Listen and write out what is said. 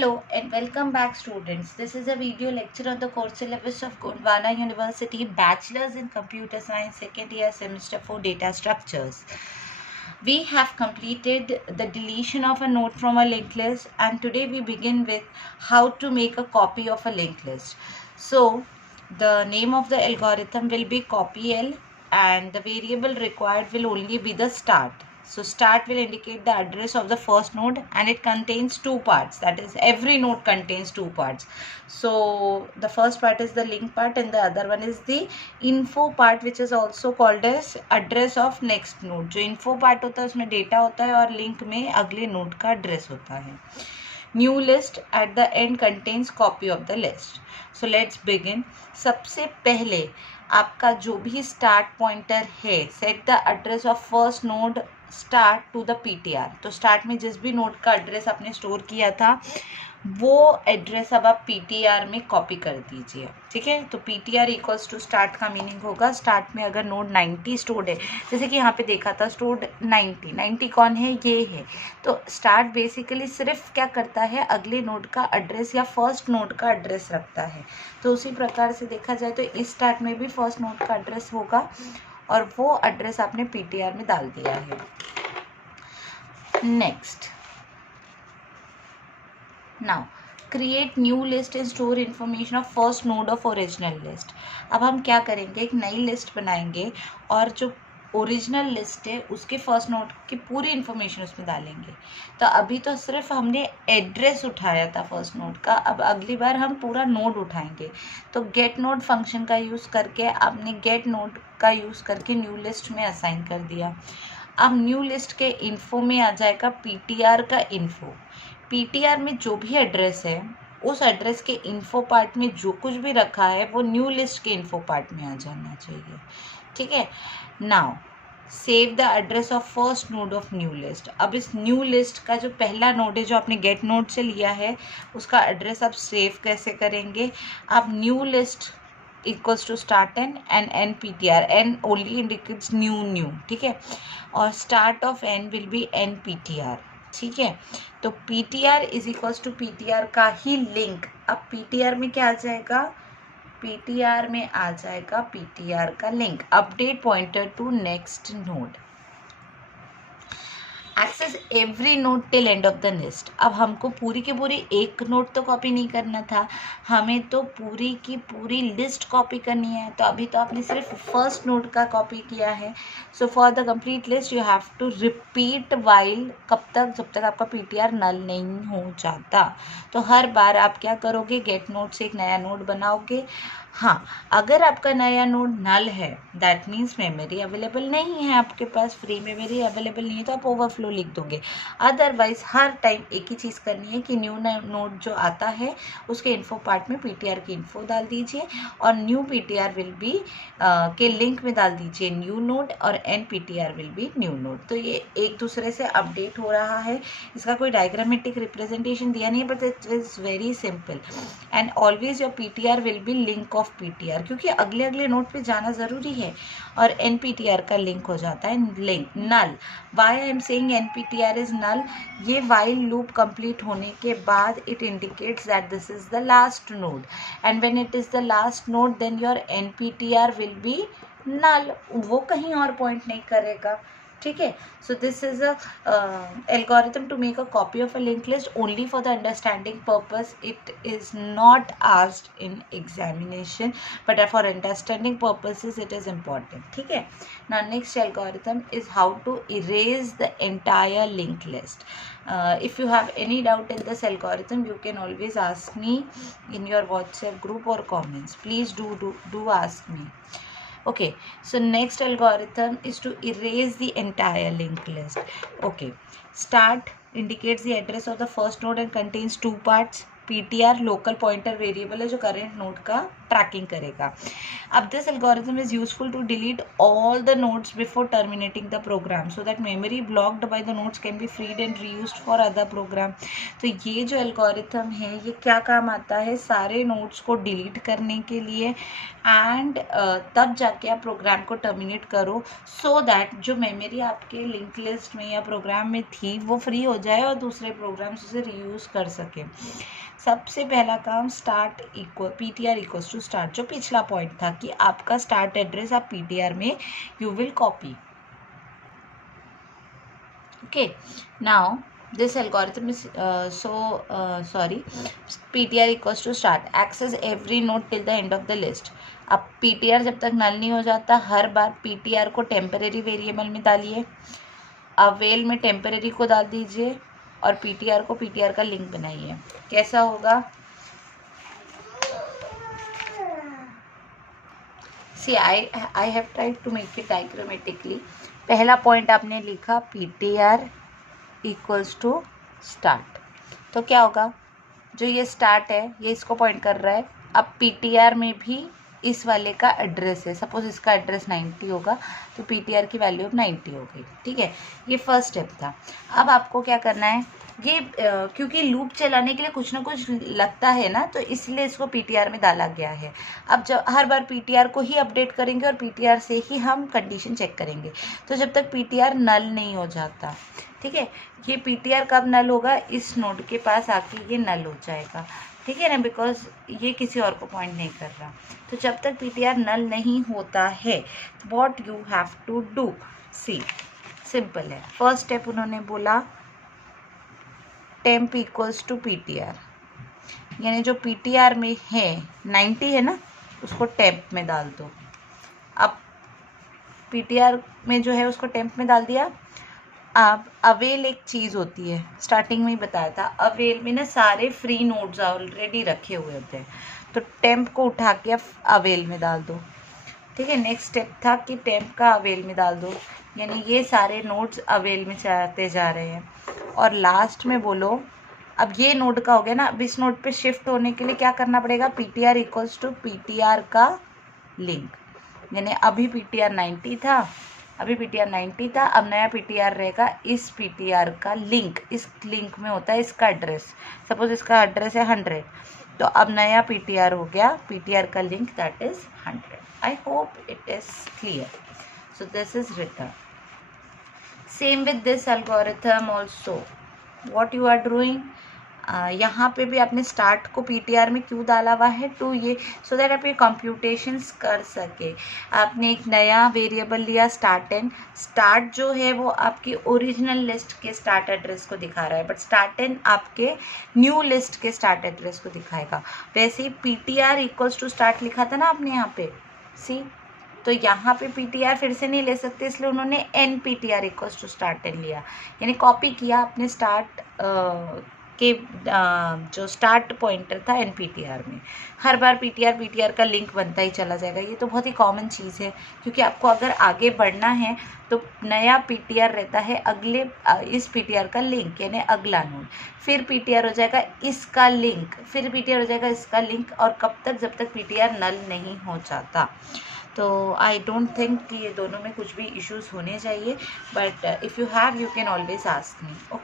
Hello and welcome back students. This is a video lecture on the course syllabus of Gondwana University Bachelor's in Computer Science second year semester for data structures. We have completed the deletion of a node from a linked list and today we begin with how to make a copy of a linked list. So the name of the algorithm will be copyl and the variable required will only be the start. So start will indicate the address of the first node and it contains two parts. That is, every node contains two parts. So the first part is the link part and the other one is the info part, which is also called as address of next node. जो info part होता है उसमें data होता है और link में अगले node का address होता है. New list at the end contains copy of the list. So let's begin. सबसे पहले आपका जो भी start pointer है, set the address of first node start to the PTR. तो start में जिस भी node का address आपने store किया था वो एड्रेस अब आप PTR में कॉपी कर दीजिए. ठीक है, तो PTR इक्वल्स टू स्टार्ट का मीनिंग होगा स्टार्ट में अगर नोड 90 स्टोर्ड है, जैसे कि यहाँ पे देखा था स्टोर्ड 90 कौन है, ये है. तो स्टार्ट बेसिकली सिर्फ क्या करता है, अगले नोड का एड्रेस या फर्स्ट नोड का एड्रेस रखता है. तो उसी प्रकार से देखा जाए तो इस स्टार्ट में भी फर्स्ट नोड का एड्रेस होगा और वो एड्रेस आपने PTR में डाल दिया है. Next, now create new list and store information of first node of original list. अब हम क्या करेंगे, एक नई लिस्ट बनाएंगे और जो ओरिजिनल लिस्ट है उसके फर्स्ट नोड की पूरी इन्फॉर्मेशन उसमें डालेंगे. तो अभी तो सिर्फ हमने एड्रेस उठाया था फर्स्ट नोड का, अब अगली बार हम पूरा नोड उठाएंगे. तो गेट नोड फंक्शन का यूज़ करके आपने गेट नोड का यूज़ करके न्यू लिस्ट में असाइन कर दिया. अब न्यू लिस्ट के इन्फो में आ जाएगा PTR का इन्फो. PTR में जो भी एड्रेस है उस एड्रेस के इन्फो पार्ट में जो कुछ भी रखा है वो न्यू लिस्ट के इन्फो पार्ट में आ जाना चाहिए. ठीक है, now save the address of first node of new list. अब इस न्यू लिस्ट का जो पहला नोड है जो आपने गेट नोड से लिया है उसका एड्रेस आप सेव कैसे करेंगे. आप new list equals to start N and N PTR. N only indicates new. ठीक है, और start of N will be N PTR. ठीक है, तो PTR is equals to PTR का ही लिंक. अब PTR में क्या आ जाएगा, PTR में आ जाएगा PTR का link update pointer to next node. Access every node till end of the list. अब हमको पूरी की पूरी एक नोड तो कॉपी नहीं करना था, हमें तो पूरी की पूरी लिस्ट कॉपी करनी है. तो अभी तो आपने सिर्फ फर्स्ट नोड का कॉपी किया है. So for the complete list you have to repeat while, कब तक, जब तक आपका PTR नल नहीं हो जाता. तो हर बार आप क्या करोगे, गेट नोड से एक नया नोड बनाओगे. हाँ, अगर आपका नया नोड नल है दैट मीन्स मेमोरी अवेलेबल नहीं है, आपके पास फ्री मेमोरी अवेलेबल नहीं है, तो आप ओवरफ्लो लिख दोगे. अदरवाइज हर टाइम एक ही चीज़ करनी है कि न्यू नोड जो आता है उसके इन्फो पार्ट में PTR की इन्फो डाल दीजिए और न्यू PTR विल बी के लिंक में डाल दीजिए न्यू नोड और N PTR will be new node. तो ये एक दूसरे से अपडेट हो रहा है. इसका कोई डायग्रामेटिक रिप्रेजेंटेशन दिया नहीं है but it is very simple. And always your PTR will B link of PTR, क्योंकि अगले नोड पे जाना ज़रूरी है और NPTR का लिंक हो जाता है link null. Why I am saying NPTR is null, ये वाइल लूप कंप्लीट होने के बाद it indicates that this is the last node and when it is the last node then your NPTR will be null. वो कहीं और point नहीं करेगा. ठीक है, so this is a algorithm to make a copy of a linked list only for the understanding purpose. It is not asked in examination but for understanding purposes it is important. ठीक है, now next algorithm is how to erase the entire linked list. If you have any doubt in this algorithm you can always ask me in your WhatsApp group or comments. Please do ask me. Okay, so next algorithm is to erase the entire linked list. Okay, start indicates the address of the first node and contains two parts. PTR local pointer variable है जो current node का tracking करेगा. अब this algorithm is useful to delete all the nodes before terminating the program so that memory blocked by the nodes can be freed and reused for other program. तो ये जो algorithm है ये क्या काम आता है, सारे नोड्स को डिलीट करने के लिए एंड तब जाके आप प्रोग्राम को टर्मिनेट करो सो दैट जो मेमोरी आपके लिंक लिस्ट में या प्रोग्राम में थी वो फ्री हो जाए और दूसरे प्रोग्राम्स उसे रीयूज कर सके. सबसे पहला काम start equal PTR equals to start, जो पिछला पॉइंट था कि आपका स्टार्ट एड्रेस आप PTR में you will copy. Okay, now this algorithm is PTR equals to start access every node till the end of the list. अब PTR जब तक नल नहीं हो जाता हर बार PTR को टेम्परेरी वेरिएबल में डालिए, अवेल में टेम्परेरी को डाल दीजिए और PTR को PTR का लिंक बनाइए. कैसा होगा? See, I have tried to make it diagrammatically. पहला पॉइंट आपने लिखा PTR इक्वल्स टू स्टार्ट, तो क्या होगा, जो ये स्टार्ट है ये इसको पॉइंट कर रहा है. अब PTR में भी इस वाले का एड्रेस है, सपोज इसका एड्रेस 90 होगा तो PTR की वैल्यू अब 90 हो गई. ठीक है, ये फर्स्ट स्टेप था. अब आपको क्या करना है, ये क्योंकि लूप चलाने के लिए कुछ ना कुछ लगता है ना, तो इसलिए इसको PTR में डाला गया है. अब जब हर बार PTR को ही अपडेट करेंगे और PTR से ही हम कंडीशन चेक करेंगे, तो जब तक PTR नल नहीं हो जाता. ठीक है, ये PTR कब नल होगा, इस नोड के पास आके ये नल हो जाएगा. ठीक है ना, बिकॉज ये किसी और को पॉइंट नहीं कर रहा. तो जब तक PTR नल नहीं होता है what you have to do, see simple है. फर्स्ट स्टेप उन्होंने बोला टेम्प इक्वल्स टू PTR, यानी जो PTR में है 90 है ना, उसको टेम्प में डाल दो. अब PTR में जो है उसको टेम्प में डाल दिया. अब अवेल एक चीज़ होती है, स्टार्टिंग में ही बताया था, अवेल में ना सारे फ्री नोड्स ऑलरेडी रखे हुए होते हैं, तो टेम्प को उठा के अब अवेल में डाल दो. ठीक है, नेक्स्ट स्टेप था कि टेम्प का अवेल में डाल दो, यानी ये सारे नोड्स अवेल में जाते जा रहे हैं. और लास्ट में बोलो अब ये नोड का हो गया ना, अब इस नोड पे शिफ्ट होने के लिए क्या करना पड़ेगा, PTR इक्वल्स टू PTR का लिंक, यानी अभी PTR 90 था, अब नया PTR रहेगा इस PTR का लिंक. इस लिंक में होता है इसका एड्रेस, सपोज इसका एड्रेस है 100, तो अब नया PTR हो गया PTR का link that is 100. I hope it is clear. So this is return. Same with this algorithm also what you are doing, यहाँ पे भी आपने स्टार्ट को PTR में क्यों डाला हुआ है, टू ये सो दैट आप ये कंप्यूटेशंस कर सके. आपने एक नया वेरिएबल लिया स्टार्ट एन. स्टार्ट जो है वो आपकी ओरिजिनल लिस्ट के स्टार्ट एड्रेस को दिखा रहा है, बट स्टार्ट एन आपके न्यू लिस्ट के स्टार्ट एड्रेस को दिखाएगा. वैसे ही PTR इक्वल्स टू स्टार्ट लिखा था ना आपने यहाँ पे, सी, तो यहाँ पे PTR फिर से नहीं ले सकते, इसलिए उन्होंने NPTR equals to start N लिया, यानी कॉपी किया अपने स्टार्ट के जो स्टार्ट पॉइंटर था NPTR में. हर बार PTR का लिंक बनता ही चला जाएगा. ये तो बहुत ही कॉमन चीज़ है, क्योंकि आपको अगर आगे बढ़ना है तो नया PTR रहता है अगले इस PTR का लिंक, यानी अगला नोड, फिर PTR हो जाएगा इसका लिंक, फिर PTR हो जाएगा इसका लिंक, और कब तक, जब तक PTR नल नहीं हो जाता. तो आई डोंट थिंक कि ये दोनों में कुछ भी इश्यूज़ होने चाहिए, but if you have you can always ask me. Okay.